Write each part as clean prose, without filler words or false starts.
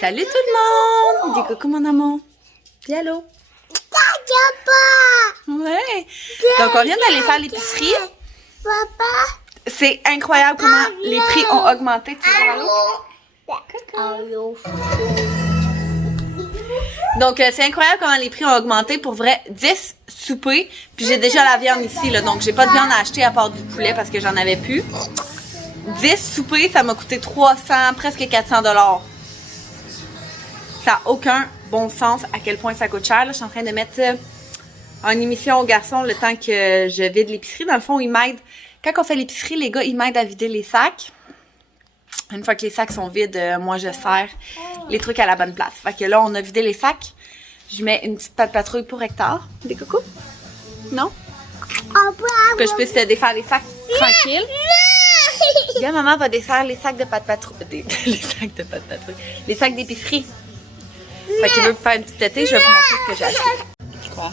Salut tout le monde! Dis coucou mon amour. Dis allô. Ouais. Donc on vient d'aller faire l'épicerie. C'est incroyable comment les prix ont augmenté. Tu dis allô? Donc c'est incroyable comment les prix ont augmenté. Pour vrai, 10 soupers. Puis j'ai déjà la viande ici, là. Donc j'ai pas de viande à acheter à part du poulet parce que j'en avais plus. 10 soupers, ça m'a coûté 300, presque 400 $. Ça n'a aucun bon sens à quel point ça coûte cher. Là, je suis en train de mettre en émission aux garçons le temps que je vide l'épicerie. Dans le fond, ils m'aident. Quand on fait l'épicerie, les gars, ils m'aident à vider les sacs. Une fois que les sacs sont vides, moi, je sers les trucs à la bonne place. Fait que là, on a vidé les sacs. Je mets une petite pâte patrouille pour Hector. Des coucous? Non? Pour que je puisse défaire les sacs tranquille. Bien, maman va défaire les sacs de pâte patrouille. Les sacs de pâte patrouille. Les sacs d'épicerie. Fait qu'il veut faire une petite tétée, je vais vous montrer ce que j'ai acheté. Quoi?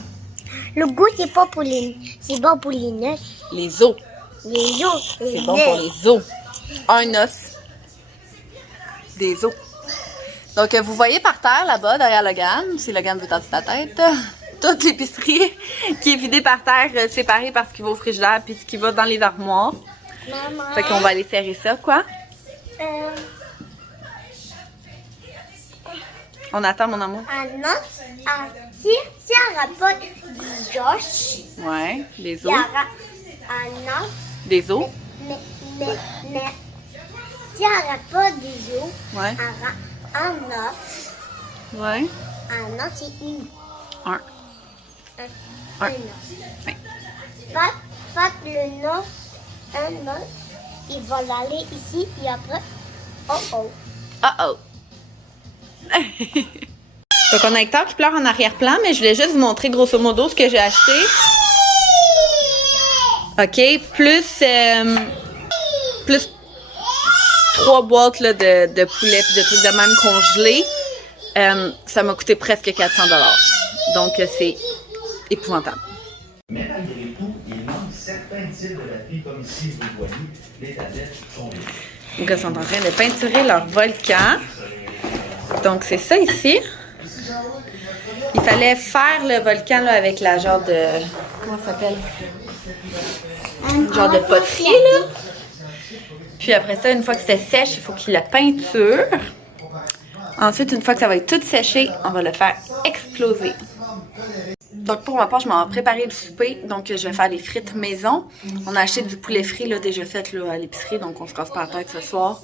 Le goût, c'est pas pour les... C'est bon pour les noces. Les os. Les os. C'est bon pour les os. Un os. Des os. Donc, vous voyez par terre, là-bas, derrière Logan, si Logan veut tenter sa tête, toute l'épicerie qui est vidée par terre, séparée par ce qui va au frigidaire puis ce qui va dans les armoires. Maman. Fait qu'on va aller serrer ça, quoi. On attend, mon amour. Si on rapporte des os, Ouais, des il y os. aura un os. Des os. Mais, si on rapporte des os, Ouais. on aura un os. Ouais. Un os, c'est une. Un. Un Un. os. Ouais. Fait le os, un os, il va l'aller ici, et après, oh. Uh-oh. Donc, on a Hector qui pleure en arrière-plan, mais je voulais juste vous montrer grosso modo ce que j'ai acheté. OK, plus 3 boîtes là, de poulet et de trucs de même congelés. Ça m'a coûté presque 400 $. Donc, c'est épouvantable. Mais malgré tout, il manque certains types de papier, comme ici, vous voyez, les tablettes sont vides. Les gars sont en train de peinturer leur volcan. Donc, c'est ça ici. Il fallait faire le volcan là, avec la genre de... Comment ça s'appelle? Genre de poterie, là. Puis après ça, une fois que c'est sèche, il faut qu'il la peinture. Ensuite, une fois que ça va être tout séché, on va le faire exploser. Donc, pour ma part, je m'en vais préparer le souper. Donc, je vais faire des frites maison. On a acheté du poulet frit là, déjà fait là, à l'épicerie. Donc, on se casse pas la tête ce soir.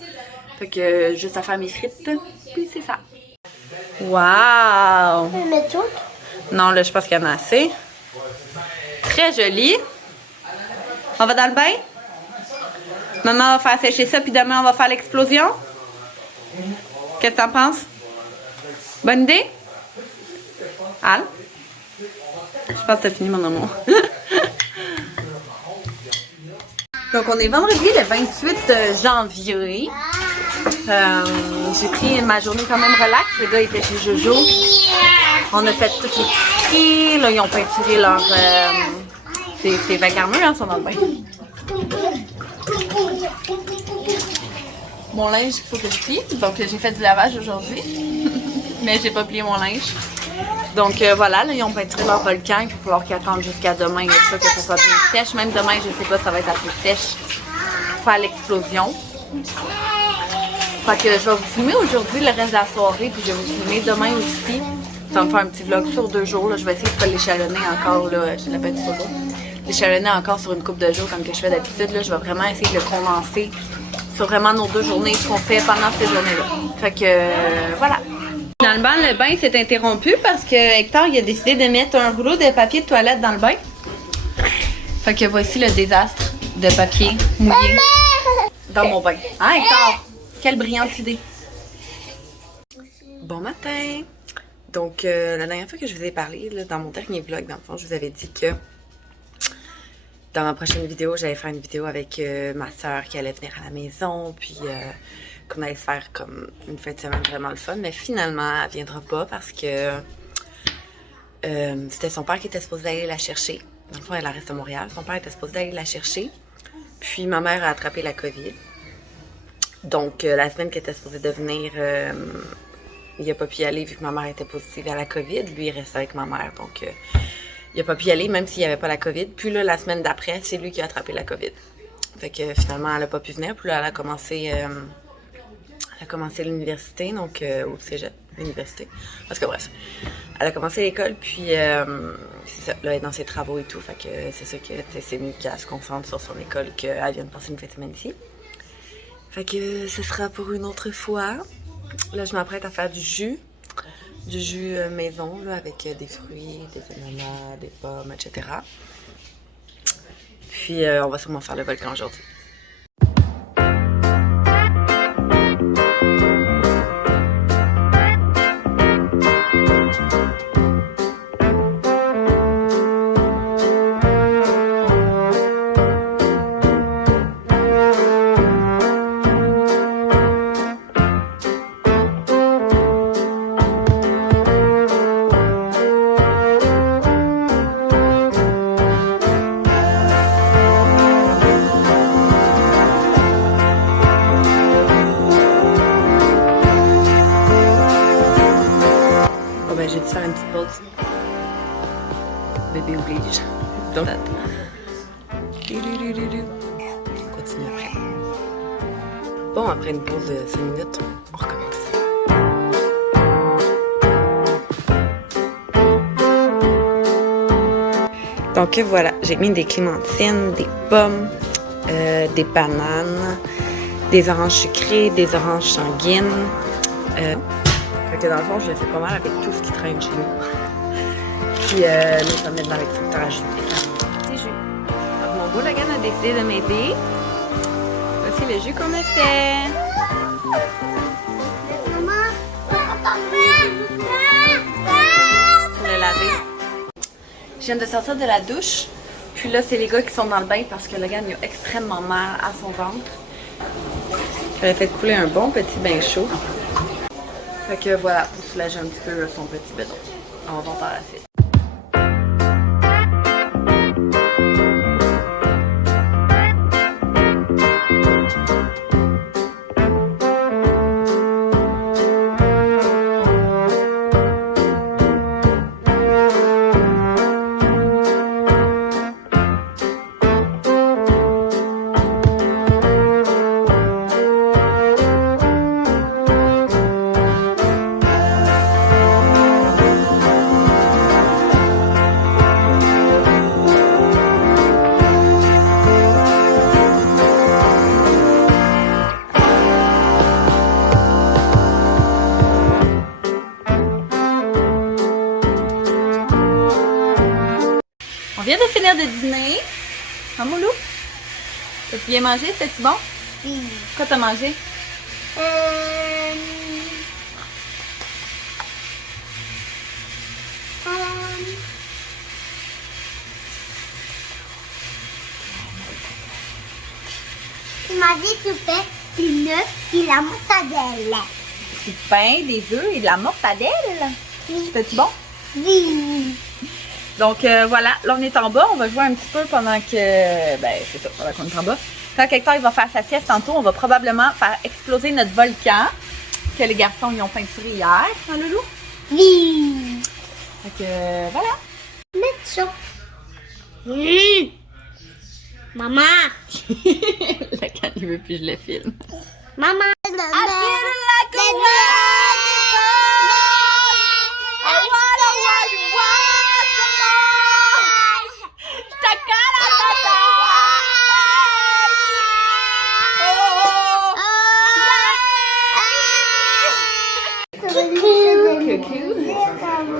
Fait que juste à faire mes frites. Puis, c'est ça. Wow! Mais tout. Non, là, je pense qu'il y en a assez. Très joli. On va dans le bain? Maman va faire sécher ça, puis demain, on va faire l'explosion? Qu'est-ce que t'en penses? Bonne idée? Al? Je pense que t'as fini, mon amour. Donc, on est vendredi, le 28 janvier. J'ai pris ma journée quand même relax. Les gars étaient chez Jojo. On a fait toutes les épiceries. Là, ils ont peinturé leur... c'est vacarmeux, hein, ils sont dans le bain. Mon linge, il faut que je plie. Donc, j'ai fait du lavage aujourd'hui. Mais j'ai pas plié mon linge. Donc, voilà, là, ils ont peinturé leur volcan. Il va falloir qu'ils attendent jusqu'à demain et ça, que ça soit bien sèche. Même demain, je sais pas, ça va être assez sèche pour faire l'explosion. Fait que je vais vous filmer aujourd'hui le reste de la soirée, puis je vais vous filmer demain aussi. Ça va me faire un petit vlog sur 2 jours. Là. Je vais essayer de pas l'échelonner encore, là, je l'appelle du photo. L'échelonner encore sur une couple de jours comme que je fais d'habitude. Je vais vraiment essayer de le condenser sur vraiment nos 2 journées, ce qu'on fait pendant ces journées-là. Fait que voilà. Finalement, le bain s'est interrompu parce que Hector il a décidé de mettre un rouleau de papier de toilette dans le bain. Fait que voici le désastre de papier mouillé dans mon bain. Hein, Hector? Quelle brillante idée! Bon matin! Donc, la dernière fois que je vous ai parlé, là, dans mon dernier vlog, dans le fond, je vous avais dit que dans ma prochaine vidéo, j'allais faire une vidéo avec ma soeur qui allait venir à la maison, puis qu'on allait se faire comme une fin de semaine vraiment le fun. Mais finalement, elle viendra pas parce que c'était son père qui était supposé aller la chercher. Dans le fond, elle reste à Montréal. Son père était supposé aller la chercher. Puis ma mère a attrapé la COVID. Donc, la semaine qu'elle était supposée de venir il n'a pas pu y aller vu que ma mère était positive à la COVID. Lui, il reste avec ma mère, donc il n'a pas pu y aller même s'il n'y avait pas la COVID. Puis là, la semaine d'après, c'est lui qui a attrapé la COVID. Fait que finalement, elle n'a pas pu venir. Puis là, elle a commencé l'université, donc au cégep, l'université. Parce que bref, elle a commencé l'école, puis c'est ça, là, elle est dans ses travaux et tout. Fait que c'est ça que c'est mieux qu'elle se concentre sur son école qu'elle vienne passer une fin de semaine ici. Fait que ce sera pour une autre fois. Là, je m'apprête à faire du jus maison, là, avec des fruits, des ananas, des pommes, etc. Puis on va sûrement faire le volcan aujourd'hui. J'ai dû faire une petite pause. Bébé oblige. Donc, on continue après. Bon, après une pause de 5 minutes, on recommence. Donc voilà, j'ai mis des clémentines, des pommes, des bananes, des oranges sucrées, des oranges sanguines. Fait que dans le fond, je le fais pas mal avec tout ce qui traîne chez nous. Puis là, je vais mettre dans l'extracteur à jus. Petit jus. Donc, mon beau Logan a décidé de m'aider. Voici le jus qu'on a fait. Pour le laver. Je viens de sortir de la douche. Puis là, c'est les gars qui sont dans le bain parce que Logan il a extrêmement mal à son ventre. J'avais fait couler un bon petit bain chaud. Fait que voilà, pour soulager un petit peu son petit bédon. On va voir par la suite. On vient de finir de dîner. Mamoulou, t'as-tu bien mangé? C'était-tu bon? Oui. Quoi t'as mangé? Tu m'as dit que tu fais du œuf et la mortadelle. Du pain, des œufs et de la mortadelle. Oui. C'était-tu bon? Oui. Donc voilà, là on est en bas, on va jouer un petit peu pendant que, ben c'est ça, pendant qu'on est en bas. Quand Hector il va faire sa sieste tantôt, on va probablement faire exploser notre volcan que les garçons y ont peinturé hier, hein Loulou? Oui. Fait que voilà. Mettre ça. Mmh. Maman. Le can il veut plus je le filme. Maman.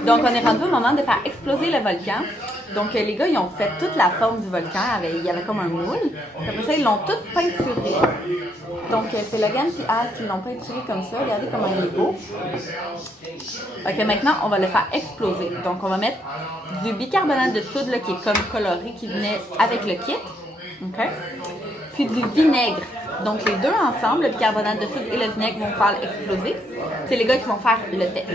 Donc, on est rendu au moment de faire exploser le volcan. Donc, les gars, ils ont fait toute la forme du volcan. Il y avait comme un moule. Après ça, ils l'ont tout peinturé. Donc, c'est Logan qui l'ont peinturé comme ça. Regardez comment il est beau. Ok, maintenant, on va le faire exploser. Donc, on va mettre du bicarbonate de soude là, qui est comme coloré, qui venait avec le kit. OK? Puis du vinaigre. Donc, les deux ensemble, le bicarbonate de soude et le vinaigre vont faire exploser. C'est les gars qui vont faire le test.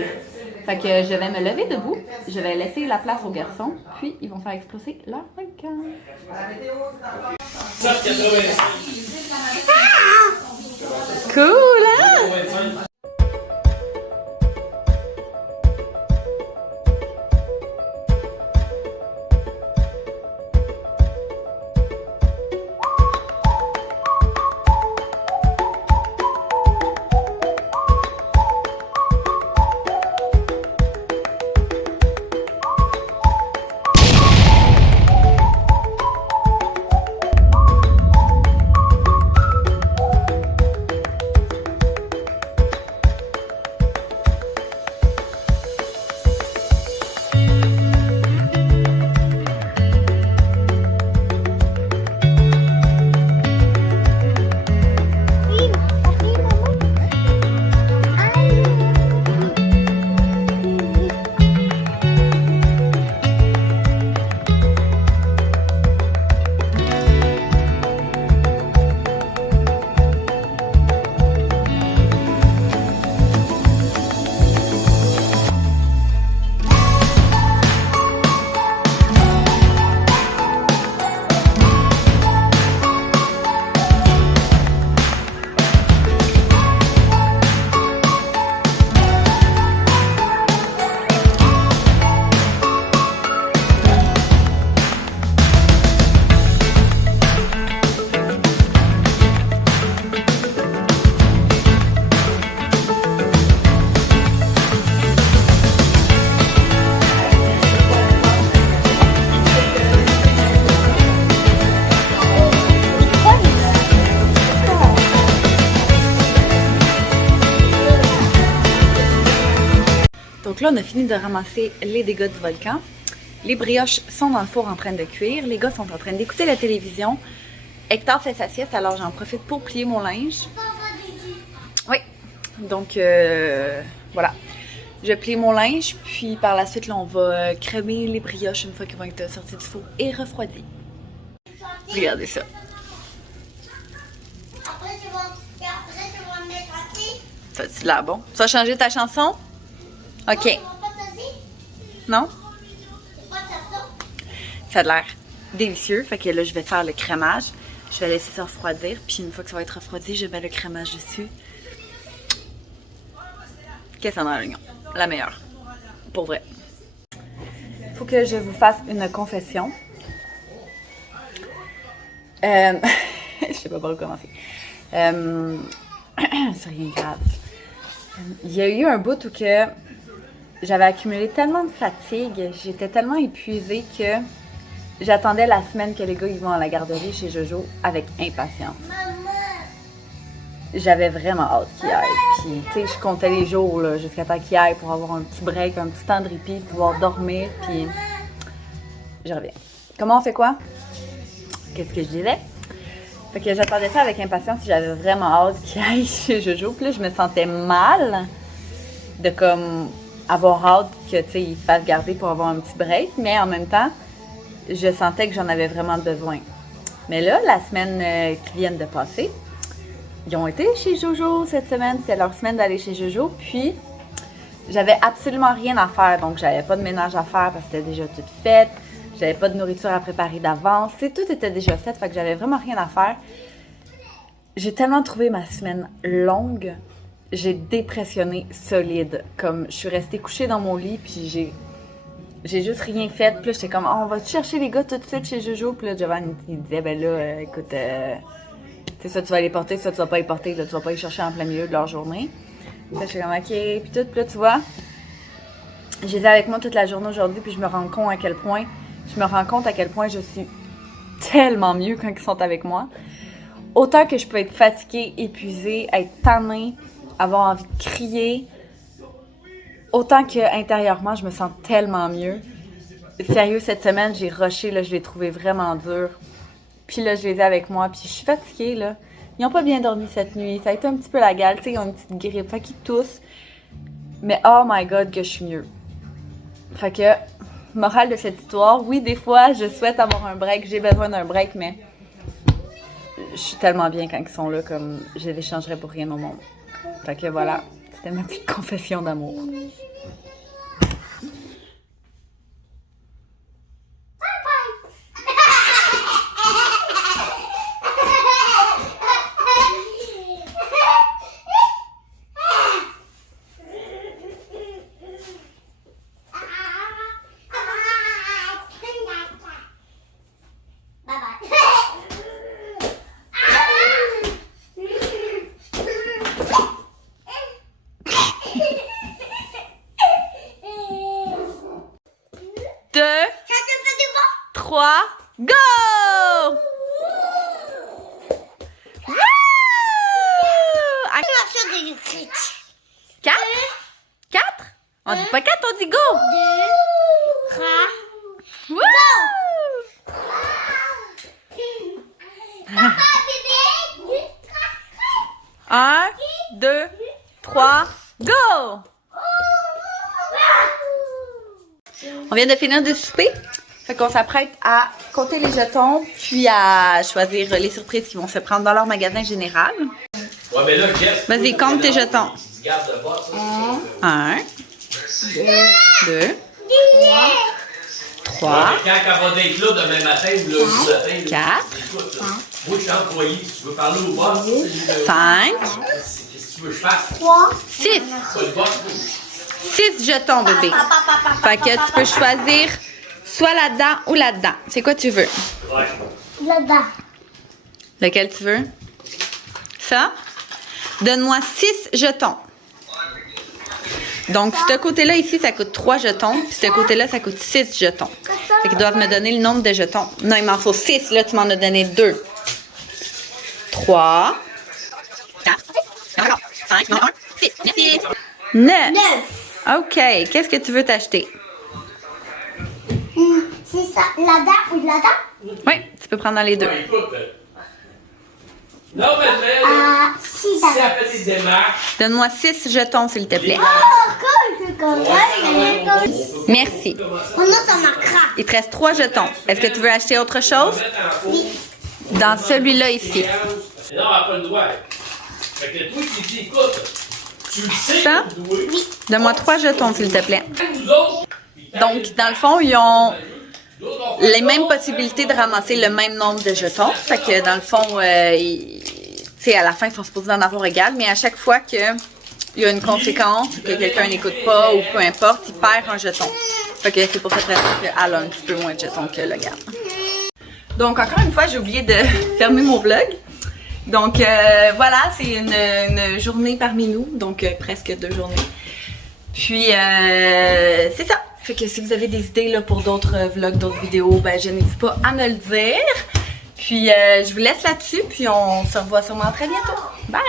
Fait que je vais me lever debout, je vais laisser la place aux garçons, puis ils vont faire exploser leur volcan. Cool, hein? Donc là, on a fini de ramasser les dégâts du volcan. Les brioches sont dans le four en train de cuire. Les gars sont en train d'écouter la télévision. Hector fait sa sieste, alors j'en profite pour plier mon linge. Oui, donc voilà. Je plie mon linge, puis par la suite, là, on va crémer les brioches une fois qu'ils vont être sortis du four et refroidis. Regardez ça. Après, tu vas me mettre assis. Ça a-tu l'air bon? Tu vas changer ta chanson? OK. Tu vas pas t'assis? Non? C'est pas ça. Ça a l'air délicieux. Fait que là, je vais faire le crémage. Je vais laisser ça refroidir. Puis une fois que ça va être refroidi, je mets le crémage dessus. Qu'est-ce que ça a l'oignon? La meilleure. Pour vrai. Faut que je vous fasse une confession. Je sais pas par où commencer. C'est rien de grave. Il y a eu un bout où que j'avais accumulé tellement de fatigue, j'étais tellement épuisée que j'attendais la semaine que les gars ils vont à la garderie chez Jojo avec impatience. J'avais vraiment hâte qu'il aille. Puis, tu sais, je comptais les jours là, jusqu'à temps qu'il aille pour avoir un petit break, un petit temps de répit, pouvoir dormir. Puis, je reviens. Comment on fait quoi? Qu'est-ce que je disais? Fait que j'attendais ça avec impatience. J'avais vraiment hâte qu'il aille chez Jojo. Puis là, je me sentais mal de comme avoir hâte que, tu sais, il se fasse garder pour avoir un petit break. Mais en même temps, je sentais que j'en avais vraiment besoin. Mais là, la semaine qui vient de passer, ils ont été chez Jojo cette semaine. C'est leur semaine d'aller chez Jojo. Puis, j'avais absolument rien à faire. Donc, j'avais pas de ménage à faire parce que c'était déjà tout fait. J'avais pas de nourriture à préparer d'avance. Tout était déjà fait. Fait que j'avais vraiment rien à faire. J'ai tellement trouvé ma semaine longue. J'ai dépressionné solide. Comme, je suis restée couchée dans mon lit. Puis, j'ai juste rien fait. Puis là, j'étais comme, oh, on va chercher les gars tout de suite chez Jojo. Puis là, Giovanni, il disait, ben là, écoute... c'est ça, tu vas les porter, ça, tu vas pas les porter, là, tu vas pas les chercher en plein milieu de leur journée. Puis là, je suis comme, OK, puis tout, puis là, tu vois, j'étais avec moi toute la journée aujourd'hui, puis je me rends compte à quel point je suis tellement mieux quand ils sont avec moi. Autant que je peux être fatiguée, épuisée, être tannée, avoir envie de crier, autant que intérieurement, je me sens tellement mieux. Sérieux, cette semaine, j'ai rushé, là, je l'ai trouvé vraiment dur. Puis là, je les ai avec moi, puis je suis fatiguée, là. Ils n'ont pas bien dormi cette nuit. Ça a été un petit peu la gale, tu sais, ils ont une petite grippe. Fait qu'ils toussent. Mais oh my God, que je suis mieux. Fait que, morale de cette histoire, oui, des fois, je souhaite avoir un break. J'ai besoin d'un break, mais je suis tellement bien quand ils sont là, comme je les changerais pour rien au monde. Fait que voilà, c'était ma petite confession d'amour. Go! Quatre? Quatre? On dit pas quatre, on dit go! 2, 3, go! 1, 2, 3, go! On vient de finir de souper. Fait qu'on s'apprête à compter les jetons, puis à choisir les surprises qui vont se prendre dans leur magasin général. Ouais, mais là, Jess, vas-y, compte tes jetons. 1, 2, 3, quand elle va d'être là demain matin ou lundi matin, 4, écoute, moi je suis employé, si tu veux parler au boss, 5, qu'est-ce que tu veux que je fasse? 6. Pas le boss, 6 jetons, bébé. Fait que tu peux choisir soit là-dedans ou là-dedans. C'est quoi tu veux? Ouais. Là-bas. Lequel tu veux? Ça? Donne-moi 6 jetons. Donc, ce côté-là, ici, ça coûte 3 jetons. Puis ce côté-là, ça coûte 6 jetons. Fait qu'ils doivent me donner le nombre de jetons. Non, il m'en faut 6. Là, tu m'en as donné 2. 3. 4. 5. 1. 6. Merci. 9. OK. Qu'est-ce que tu veux t'acheter? C'est ça, là-dedans ou là-dedans? Oui, tu peux prendre dans les deux. Ouais, écoute. Normalement, Si, si elle fait des démarches. Donne-moi 6 jetons, s'il te plaît. c'est comme ça, il y en a comme ça. Merci. Oh non, ça marquera. Il te reste 3 jetons. Est-ce que tu veux acheter autre chose? Dans celui-là ici. Non, elle n'a pas le droit. Fait que toi, tu dis, écoute, tu le sais Ça? que vous douez. Donne-moi 3 jetons, s'il te plaît. Nous autres, Donc, dans le fond, ils ont les mêmes possibilités de ramasser le même nombre de jetons. Fait que, dans le fond, tu sais, à la fin, ils sont supposés en avoir égal, mais à chaque fois qu'il y a une conséquence, que quelqu'un n'écoute pas ou peu importe, il perd un jeton. Fait que c'est pour cette raison qu'elle a un petit peu moins de jetons que le gars. Donc, encore une fois, j'ai oublié de fermer mon vlog. Donc, voilà, c'est une journée parmi nous, donc presque 2 journées. Puis, c'est ça. Fait que si vous avez des idées là, pour d'autres vlogs, d'autres vidéos, ben gênez-vous pas à me le dire. Puis, je vous laisse là-dessus, puis on se revoit sûrement très bientôt. Bye!